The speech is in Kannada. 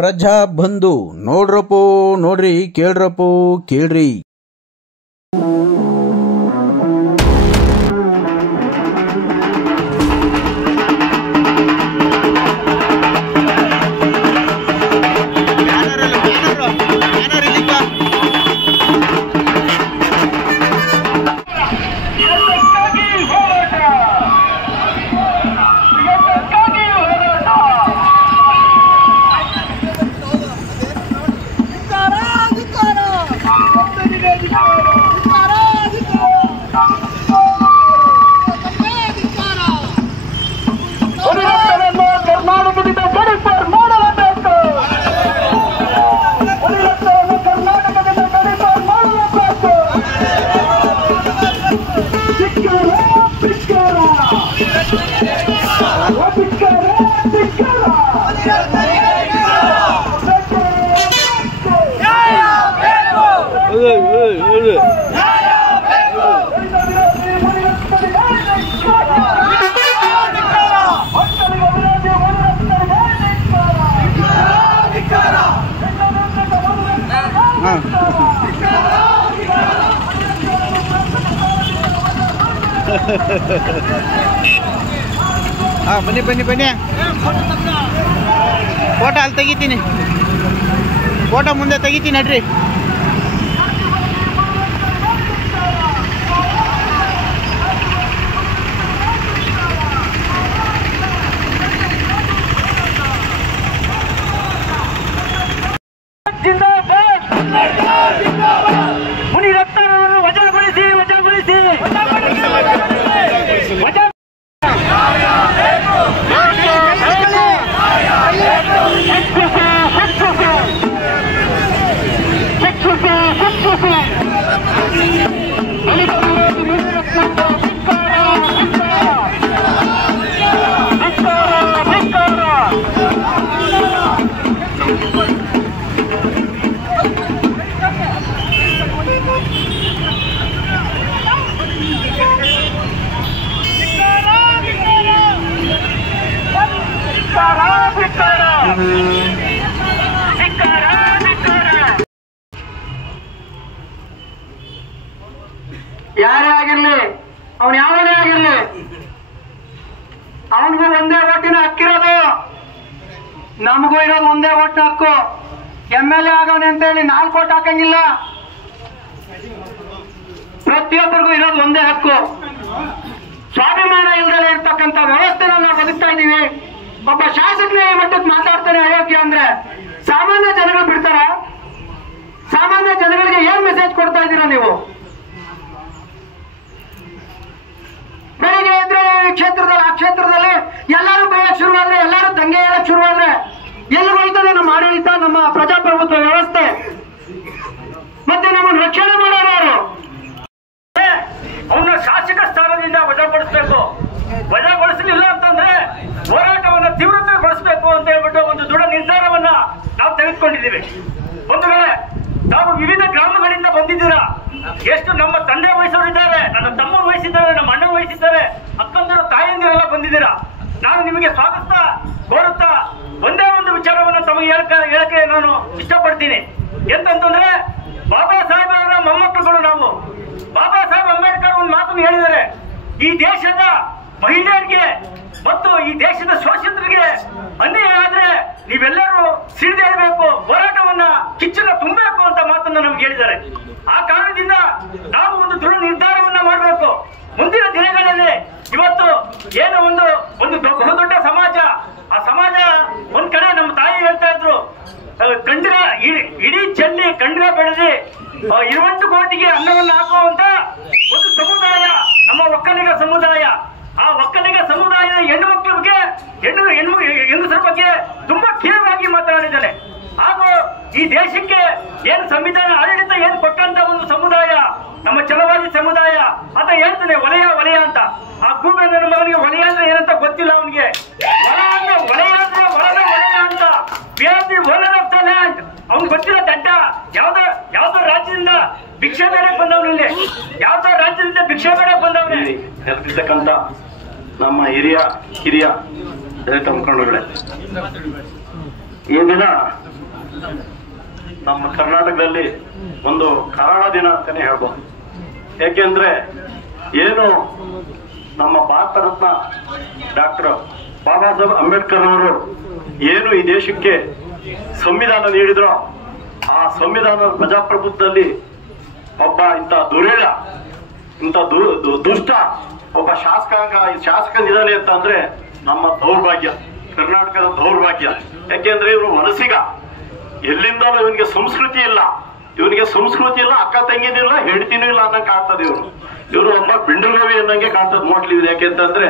ಪ್ರಜಾ ಬಂಧು ನೋಡ್ರಪ್ಪೋ ನೋಡ್ರಿ, ಕೇಳ್ರಪ್ಪೋ ಕೇಳ್ರಿ. ಬನ್ನಿ ಬನ್ನಿ ಬನ್ನಿ, ಫೋಟೋ ಅಲ್ಲಿ ತೆಗಿತೀನಿ, ಫೋಟೋ ಮುಂದೆ ತೆಗಿತೀನಿ ನಡ್ರಿ. ಯಾರೇ ಆಗಿರ್ಲಿ, ಅವನು ಯಾವನೇ ಆಗಿರ್ಲಿ, ಅವನಿಗೂ ಒಂದೇ ಓಟಿನ ಹಕ್ಕಿರೋದು, ನಮಗೂ ಇರೋದು ಒಂದೇ ಓಟಿನ ಹಕ್ಕು. MLA ಆಗವನೆ ಅಂತ ಹೇಳಿ 4 ಓಟ್ ಹಾಕಂಗಿಲ್ಲ. ಪ್ರತಿಯೊಬ್ಬರಿಗೂ ಇರೋದು ಒಂದೇ ಹಕ್ಕು. ಸ್ವಾಭಿಮಾನ ಇಲ್ದಲೇ ಇರ್ತಕ್ಕಂಥ ವ್ಯವಸ್ಥೆನ ನಾವು ಬದುಕ್ತಾ ಇದೀವಿ. ಒಬ್ಬ ಶಾಸಕನೇ ಈ ಮಟ್ಟಕ್ಕೆ ಮಾತಾಡ್ತಾನೆ ಅಯೋಗ್ಯ ಅಂದ್ರೆ ಸಾಮಾನ್ಯ ಜನಗಳು ಬಿಡ್ತಾರ? ಸಾಮಾನ್ಯ ಜನಗಳಿಗೆ ಏನ್ ಮೆಸೇಜ್ ಕೊಡ್ತಾ ಇದ್ದೀರಾ ನೀವು? ಬೆಳಿಗ್ಗೆ ಇದ್ರೆ ಈ ಕ್ಷೇತ್ರದಲ್ಲಿ ಆ ಕ್ಷೇತ್ರದಲ್ಲಿ ಎಲ್ಲರೂ ಬೈಯಕ್ ಶುರುವಾದ್ರೆ, ಎಲ್ಲರೂ ದಂಗೆ ಹೇಳಕ್ ಶುರುವಾದ್ರೆ ಎಲ್ಲಿ ಹೋಯ್ತದೆ ನಮ್ಮ ಆಡಳಿತ, ನಮ್ಮ ಪ್ರಜಾಪ್ರಭುತ್ವ ವ್ಯವಸ್ಥೆ? ಮತ್ತೆ ನಮ್ಮನ್ನು ರಕ್ಷಣೆ ಮಾಡೋರು ಯಾರು? ಅವನ್ನ ಶಾಸಕ ಸ್ಥಾನದಿಂದ ವಜಾಗೊಳಿಸಬೇಕು. ವಜಾಗೊಳಿಸಲಿಲ್ಲ ಅಂತಂದ್ರೆ ಹೋರಾಟವನ್ನ ತೀವ್ರತೆಗೊಳಿಸಬೇಕು ಅಂತ ಹೇಳ್ಬಿಟ್ಟು ಒಂದು ದೃಢ ನಿರ್ಧಾರವನ್ನ ನಾವು ತೆಗೆದುಕೊಂಡಿದ್ದೀವಿ. ಒಂದು ವೇಳೆ ನಾವು ವಿವಿಧ ಗ್ರಾಮಗಳಿಂದ ಬಂದಿದ್ದೀರಾ, ಎಷ್ಟು ನಮ್ಮ ತಂದೆ ವಯಸ್ಸವರಿದ್ದಾರೆ, ನನ್ನ ತಮ್ಮ ವಹಿಸಿದ್ದಾರೆ, ನಮ್ಮ ಅಣ್ಣ ವಹಿಸಿದ್ದಾರೆ, ಅಕ್ಕಂದರು ತಾಯಂದಿರೆಲ್ಲ ಬಂದಿದ್ದೀರಾ. ನಾನು ನಿಮಗೆ ಸ್ವಾಗತ ಕೋರುತ್ತಾ ಒಂದೇ ಒಂದು ವಿಚಾರವನ್ನು ತಮಗೆ ಹೇಳಕ್ಕೆ ನಾನು ಇಷ್ಟಪಡ್ತೀನಿ. ಎಂತಂತಂದ್ರೆ, ಬಾಬಾ ಸಾಹೇಬ್ ಅವರ ಮೊಮ್ಮಕ್ಕಳುಗಳು ನಾವು. ಬಾಬಾ ಸಾಹೇಬ್ ಅಂಬೇಡ್ಕರ್ ಒಂದು ಮಾತನ್ನು ಹೇಳಿದ್ದಾರೆ, ಈ ದೇಶದ ಮಹಿಳೆಯರಿಗೆ ಮತ್ತು ಈ ದೇಶದ ಶೋಷಿತರಿಗೆ ಅನ್ಯಾಯ ಆದ್ರೆ ನೀವೆಲ್ಲರೂ ಸಿಡಿದೇಳಬೇಕು, ಹೋರಾಟವನ್ನ ಕಿಚ್ಚನ್ನ ತುಂಬಬೇಕು ಅಂತ ಮಾತನ್ನ ನಮ್ಗೆ ಹೇಳಿದ್ದಾರೆ. ಆ ಕಾರಣದಿಂದ ನಾವು ಒಂದು ದೃಢ ನಿರ್ಧಾರವನ್ನ ಮಾಡಬೇಕು. ಮುಂದಿನ ದಿನಗಳಲ್ಲಿ ಇವತ್ತು ಏನು ಒಂದು ಬಹುದೊಡ್ಡ ಸಮಾಜ, ಆ ಸಮಾಜ ಒಂದ್ ಕಡೆ ನಮ್ಮ ತಾಯಿ ಹೇಳ್ತಾ ಇದ್ರು, ಕಂಡಿರ ಇಡೀ ಚೆಲ್ಲಿ ಕಂಡಿರ ಬೆಳೆದಿ 20 ಕೋಟಿಗೆ ಅನ್ನವನ್ನು ಹಾಕುವಂತ ಒಂದು ಸಮುದಾಯ ನಮ್ಮ ಒಕ್ಕಲಿಗ ಸಮುದಾಯ. ಆ ಒಕ್ಕಲಿಗ ಸಮುದಾಯದ ಹೆಣ್ಣುಮಕ್ಕಳಿಗೆ ಹೆಂಗಸರ ಬಗ್ಗೆ ತುಂಬಾ ಕೀಳವಾಗಿ ಮಾತನಾಡಿದ್ದಾನೆ. ಹಾಗೂ ಈ ದೇಶಕ್ಕೆ ಏನು ಸಂವಿಧಾನ ಆಡಳಿತ ಏನು ಕೊಟ್ಟಂತ ಒಂದು ಸಮುದಾಯ ನಮ್ಮ ಛಲವಾದಿ ಸಮುದಾಯ ಅಂತ ಹೇಳ್ತಾನೆ, ವಲಯ ವಲಯ ಅಂತ. ಆ ಭೂಮಿಯ ಮಗನಿಗೆ ವಲಯ ಅಂದ್ರೆ ಏನಂತ ಗೊತ್ತಿಲ್ಲ ಅವನಿಗೆ. ವಲಯ ಅಂದ್ರೆ ವಲಯ ಅಂತ ಓನರ್ ಆಫ್ ದ ಲ್ಯಾಂಡ್ ಅವ್ನು ಗೊತ್ತಿಲ್ಲ. ದಡ್ಡ ಯಾವ್ದೋ ರಾಜ್ಯದಿಂದ ಭಿಕ್ಷೆ ಬೇಡಕ್ ಬಂದವನು, ಇಲ್ಲಿ ಯಾವ್ದೋ ರಾಜ್ಯದಿಂದ ಭಿಕ್ಷೆ ಬೇಡಕ್ ಬಂದವನೇ. ನೆಲೆಸಿರ್ತಕ್ಕಂಥ ನಮ್ಮ ಹಿರಿಯ ದಲಿತ ಮುಖಂಡರುಗಳೇ, ಈ ದಿನ ನಮ್ಮ ಕರ್ನಾಟಕದಲ್ಲಿ ಒಂದು ಕರಾಳ ದಿನ ಅಂತಾನೆ ಹೇಳ್ಬೋದು. ಯಾಕೆಂದ್ರೆ ಏನು ನಮ್ಮ ಭಾರತ ರತ್ನ ಡಾಕ್ಟರ್ ಬಾಬಾ ಸಾಹೇಬ್ ಅಂಬೇಡ್ಕರ್ ಅವರು ಏನು ಈ ದೇಶಕ್ಕೆ ಸಂವಿಧಾನ ನೀಡಿದ್ರೋ ಆ ಸಂವಿಧಾನದ ಪ್ರಜಾಪ್ರಭುತ್ವದಲ್ಲಿ ಒಬ್ಬ ಇಂಥ ದುರೇಳ ಇಂಥ ದುಷ್ಟ ಒಬ್ಬ ಶಾಸಕನಿದ್ದಾನೆ ಅಂತ ಅಂದ್ರೆ ನಮ್ಮ ದೌರ್ಭಾಗ್ಯ, ಕರ್ನಾಟಕದ ದೌರ್ಭಾಗ್ಯ. ಯಾಕೆಂದ್ರೆ ಇವನು ವಲಸಿಗ, ಎಲ್ಲಿಂದಲೂ ಇವನಿಗೆ ಸಂಸ್ಕೃತಿ ಇಲ್ಲ, ಅಕ್ಕ ತಂಗಿನಿಲ್ಲ, ಹೆಂಡತಿನೂ ಇಲ್ಲ ಅನ್ನಂಗೆ ಕಾಣ್ತದೆ. ಇವರು ಒಬ್ಬ ಬಿಂಡುಗವಿ ಅನ್ನಂಗೆ ಕಾಣ್ತದೆ ಮೋಟ್ಲಿ. ಯಾಕೆಂತಂದ್ರೆ